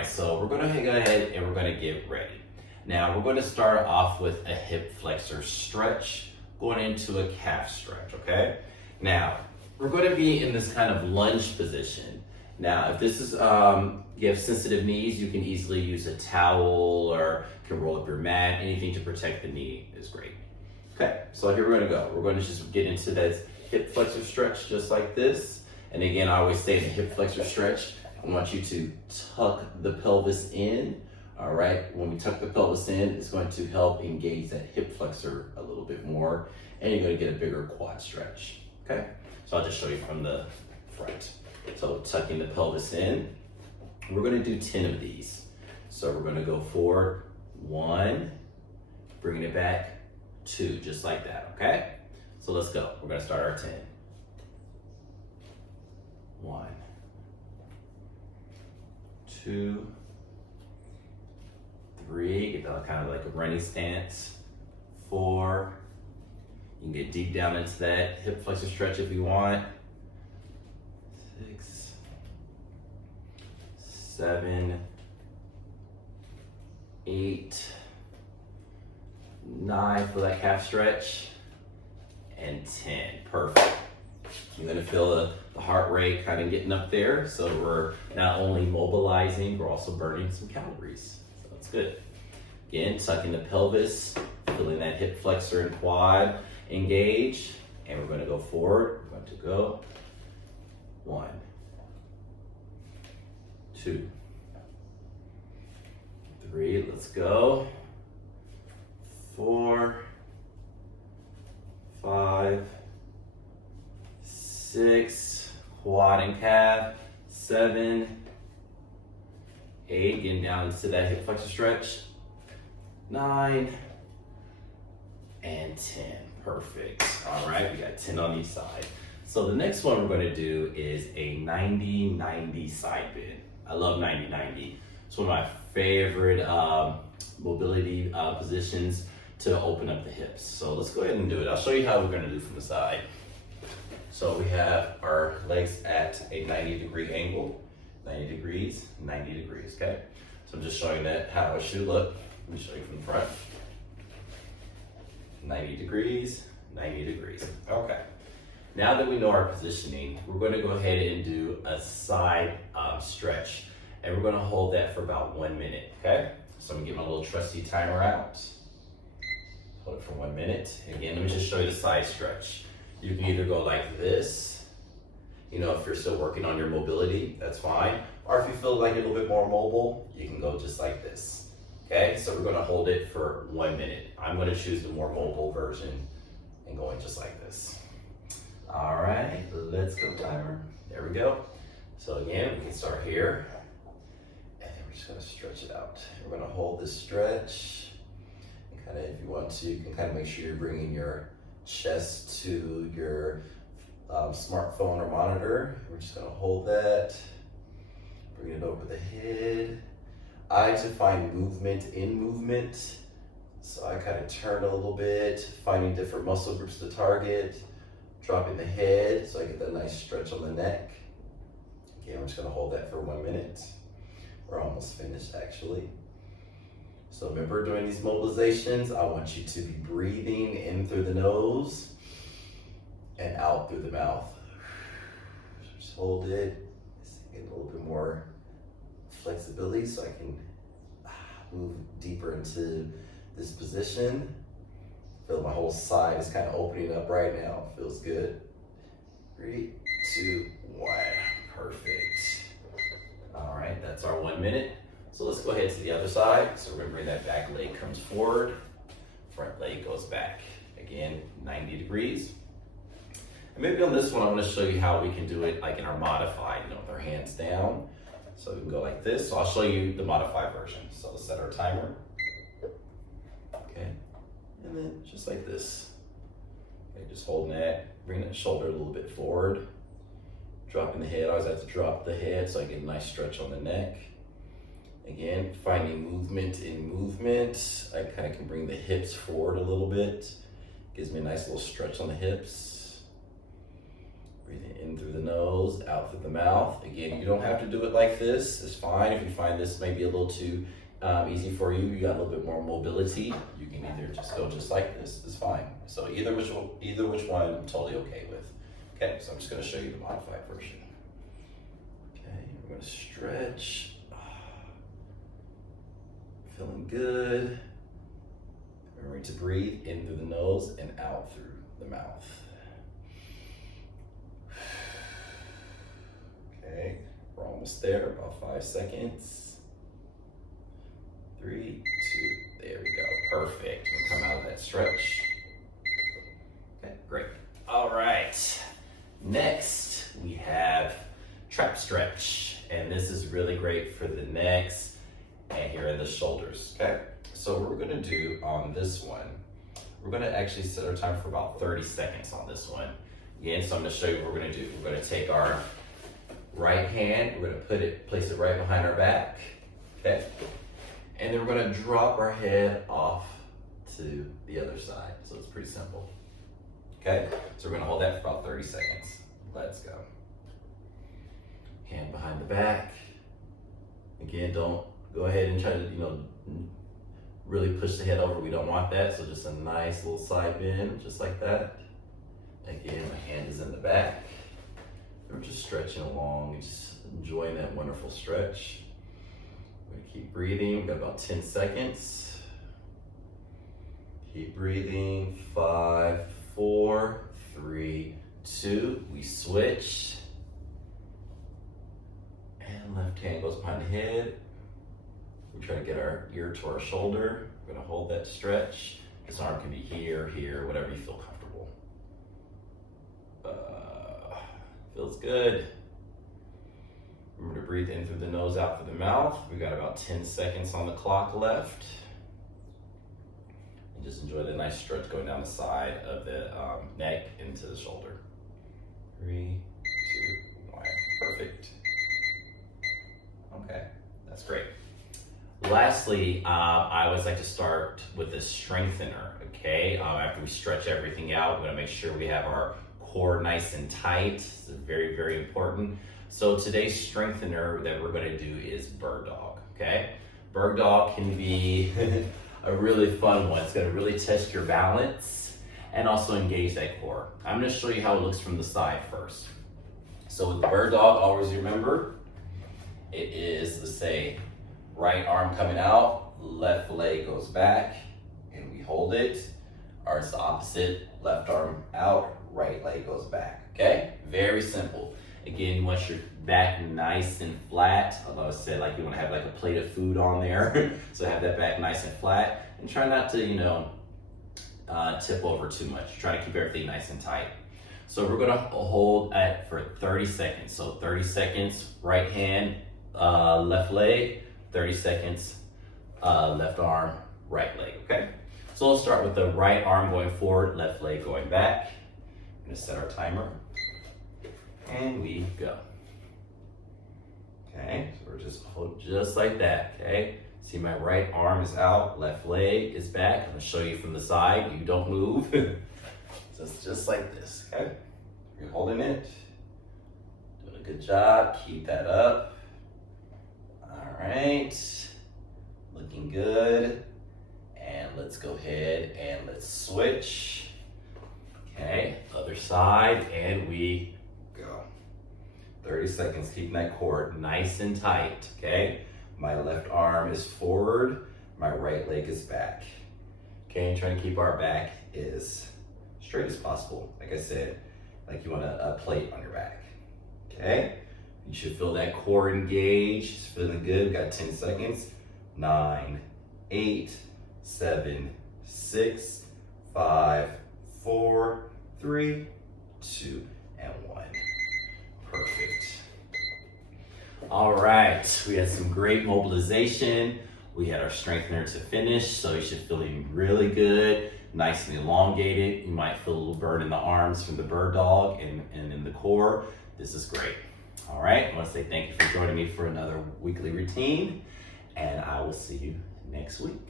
right, so we're gonna go ahead and we're gonna get ready. Now we're gonna start off with a hip flexor stretch, going into a calf stretch, okay? Now, we're gonna be in this kind of lunge position. Now, if this is, you have sensitive knees, you can easily use a towel or can roll up your mat, anything to protect the knee is great. Okay, so here we're gonna go. We're gonna just get into that hip flexor stretch just like this. And again, I always say in the hip flexor stretch, I want you to tuck the pelvis in, all right? When we tuck the pelvis in, it's going to help engage that hip flexor a little bit more, and you're gonna get a bigger quad stretch, okay? So I'll just show you from the front. So tucking the pelvis in, we're gonna do 10 of these. So we're gonna go forward, 1, bringing it back, 2, just like that, okay? So let's go, we're gonna start our 10. 1, 2, 3, get that kind of like a running stance. 4, you can get deep down into that hip flexor stretch if you want. 6, 7, 8, 9 for that calf stretch, and 10, perfect. You're gonna feel the heart rate kind of getting up there, so we're not only mobilizing, we're also burning some calories, so that's good. Again, tucking the pelvis, feeling that hip flexor and quad engage, and we're gonna go forward. We're going to go 1, 2, 3, let's go. 4, 5, 6, quad and calf, 7, 8, getting down into that hip flexor stretch, 9, and 10, perfect. All right, we got 10 on each side. So the next one we're gonna do is a 90-90 side bend. I love 90-90. It's one of my favorite mobility positions to open up the hips. So let's go ahead and do it. I'll show you how we're gonna do from the side. So we have our legs at a 90-degree angle, 90 degrees, 90 degrees, okay? So I'm just showing that how it should look. Let me show you from the front. 90 degrees, 90 degrees, okay. Now that we know our positioning, we're gonna go ahead and do a side stretch, and we're gonna hold that for about 1 minute, okay? So I'm gonna get my little trusty timer out. Hold it for 1 minute. Again, let me just show you the side stretch. You can either go like this, you know, if you're still working on your mobility, that's fine. Or if you feel like you're a little bit more mobile, you can go just like this. Okay, so we're gonna hold it for 1 minute. I'm gonna choose the more mobile version and going just like this. All right, let's go timer. There we go. So again, we can start here, and then we're just gonna stretch it out. We're gonna hold this stretch, and kind of, if you want to, you can kind of make sure you're bringing your chest to your smartphone or monitor. We're just gonna hold that, bring it over the head. I like to find movement in movement. So I kind of turn a little bit, finding different muscle groups to target, dropping the head so I get that nice stretch on the neck. Okay, I'm just gonna hold that for 1 minute. We're almost finished actually. So remember, during these mobilizations, I want you to be breathing in through the nose and out through the mouth. Just hold it, just get a little bit more flexibility so I can move deeper into this position. Feel my whole side is kind of opening up right now. Feels good. 3, 2, 1, perfect. All right, that's our 1 minute. So let's go ahead to the other side. So we're gonna bring that back leg comes forward, front leg goes back. Again, 90 degrees. And maybe on this one, I'm gonna show you how we can do it like in our modified, you know, with our hands down. So we can go like this. So I'll show you the modified version. So let's set our timer. Okay, and then just like this. Okay, just holding that, bring that shoulder a little bit forward. Dropping the head, I always have to drop the head so I get a nice stretch on the neck. Again, finding movement in movement. I kind of can bring the hips forward a little bit. Gives me a nice little stretch on the hips. Breathing in through the nose, out through the mouth. Again, you don't have to do it like this. It's fine. If you find this may be a little too easy for you, you got a little bit more mobility, you can either just go just like this. It's fine. So either which one I'm totally okay with. Okay, so I'm just going to show you the modified version. Okay, we're going to stretch. Feeling good. Remember to breathe in through the nose and out through the mouth. Okay, we're almost there, about 5 seconds. 3, 2, there we go, perfect. We'll come out of that stretch. Okay, great. All right, next we have trap stretch. And this is really great for the necks and here in the shoulders, okay? So what we're gonna do on this one, we're gonna actually set our time for about 30 seconds on this one. Again, so I'm gonna show you what we're gonna do. We're gonna take our right hand, we're gonna place it right behind our back, okay? And then we're gonna drop our head off to the other side. So it's pretty simple, okay? So we're gonna hold that for about 30 seconds. Let's go. Hand behind the back. Again, don't go ahead and try to, really push the head over. We don't want that. So just a nice little side bend, just like that. Again, my hand is in the back. We're just stretching along and just enjoying that wonderful stretch. We're gonna keep breathing. We've got about 10 seconds. Keep breathing. 5, 4, 3, 2. We switch. And left hand goes behind the head. We try to get our ear to our shoulder. We're gonna hold that stretch. This arm can be here, here, whatever you feel comfortable. Feels good. Remember to breathe in through the nose, out through the mouth. We got about 10 seconds on the clock left. And just enjoy the nice stretch going down the side of the neck into the shoulder. 3, 2, 1, perfect. Okay, that's great. Lastly, I always like to start with the strengthener, okay? After we stretch everything out, we're gonna make sure we have our core nice and tight. This is very, very important. So today's strengthener that we're gonna do is bird dog, okay? Bird dog can be a really fun one. It's gonna really test your balance and also engage that core. I'm gonna show you how it looks from the side first. So with the bird dog, always remember, it is, let's say, right arm coming out, left leg goes back, and we hold it. Or it's the opposite, left arm out, right leg goes back, okay? Very simple. Again, you want your back nice and flat. Although I said like you want to have like a plate of food on there. So have that back nice and flat. And try not to, tip over too much. Try to keep everything nice and tight. So we're gonna hold that for 30 seconds. So 30 seconds, right hand, left leg, 30 seconds, left arm, right leg, okay? So we'll start with the right arm going forward, left leg going back. I'm gonna set our timer, and we go. Okay, so we're just hold just like that, okay? See my right arm is out, left leg is back. I'm gonna show you from the side, you don't move. So it's just like this, okay? You're holding it, doing a good job, keep that up. All right, looking good. And let's go ahead and let's switch. Okay, other side, and we go. 30 seconds, keeping that core nice and tight, okay? My left arm is forward, my right leg is back. Okay, and trying to keep our back as straight as possible. Like I said, like you want a plate on your back, okay? You should feel that core engaged. It's feeling good. We got 10 seconds. 9, 8, 7, 6, 5, 4, 3, 2, and 1. Perfect. All right, we had some great mobilization. We had our strengthener to finish, so you should feeling really good, nice and elongated. You might feel a little burn in the arms from the bird dog and in the core. This is great. All right, I want to say thank you for joining me for another weekly routine, and I will see you next week.